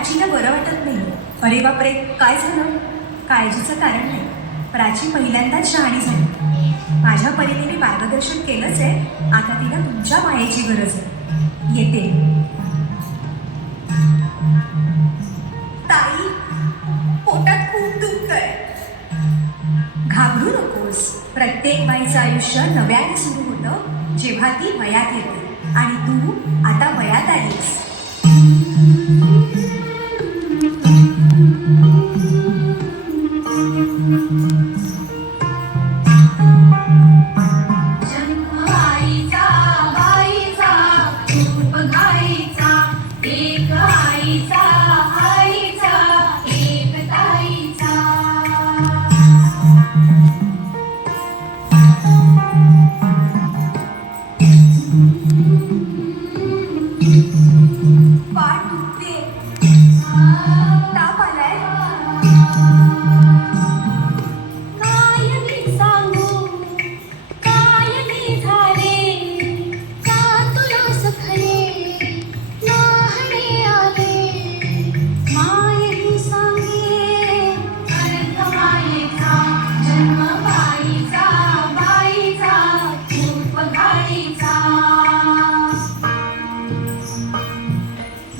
प्राचीला बरं वाटत नाही. अरे बापरे, काय झालं? काळजीचं कारण नाही. प्राची पहिल्यांदाच शहाणी झाली. माझ्या परीने मी मार्गदर्शन केलंच आहे. आता तिला तुमच्या मायेची गरज आहे. येते. ताई, पोटात खूप दुखतंय. घाबरू नकोस. प्रत्येक बाईचं आयुष्य नव्याने सुरू होतं जेव्हा ती वयात येते. आणि तू आता वयात आलीस.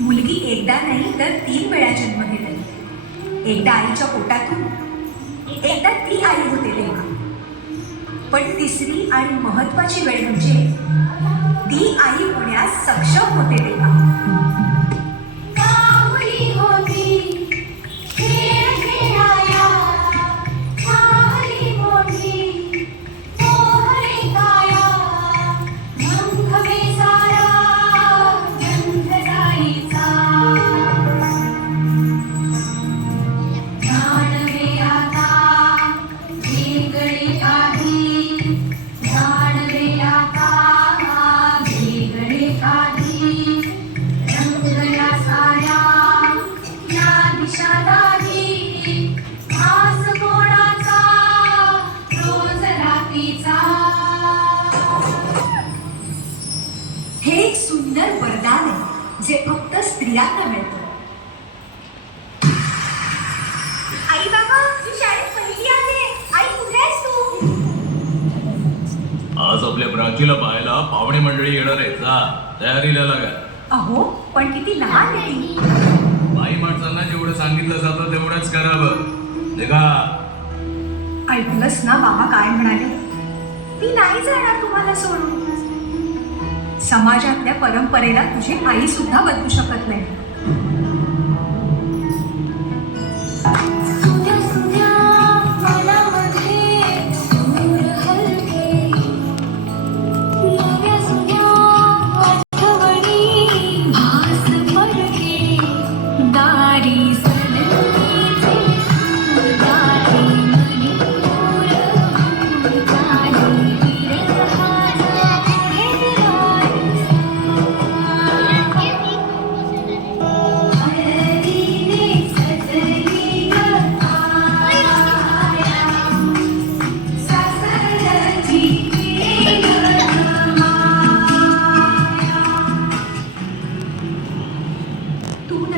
मुलगी एकदा नाही तर 3 वेळा जन्म घेते. एकदा आईच्या पोटातून, एकदा ती आई होते तेव्हा. पण तिसरी आणि महत्वाची वेळ म्हणजे ती आई होण्यास सक्षम होते तेव्हा. हे एक सुंदर वरदान आहे जे फक्त स्त्रियांना मिळतं. आई बाबा, मी शाळेत पहिली आले. आई, कुठे आहेस तू? आज आपल्या प्राचीला पाहायला पाहुणे मंडळी येणार आहेत. जा, तयारीला लागा. अहो, पण किती लहान आहे ती. बाई माणसांना जेवढं सांगितलं जातं तेवढंच करावं. निघा. ऐकलंस ना बाबा काय म्हणाले? मी नाही जाणार तुम्हाला सोडून. समाजातल्या परंपरेला तुझी आई सुद्धा बदलू शकत नाही.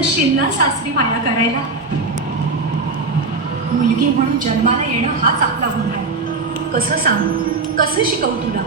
शिल्ला सासरी माया करायला. मुलगी म्हणून जन्माला येणं हाच आपला गुन्हा आहे. कसं सांगू, कसं शिकवू तुला?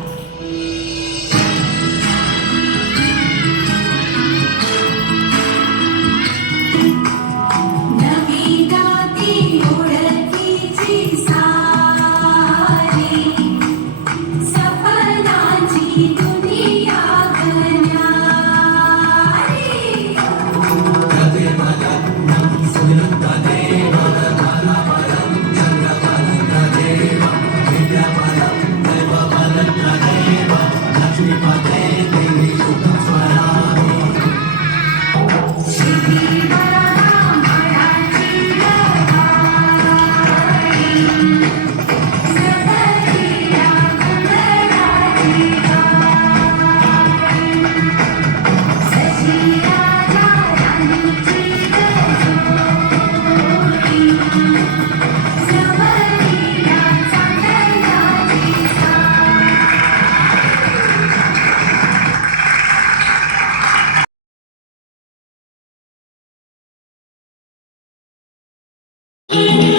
Bye. आहे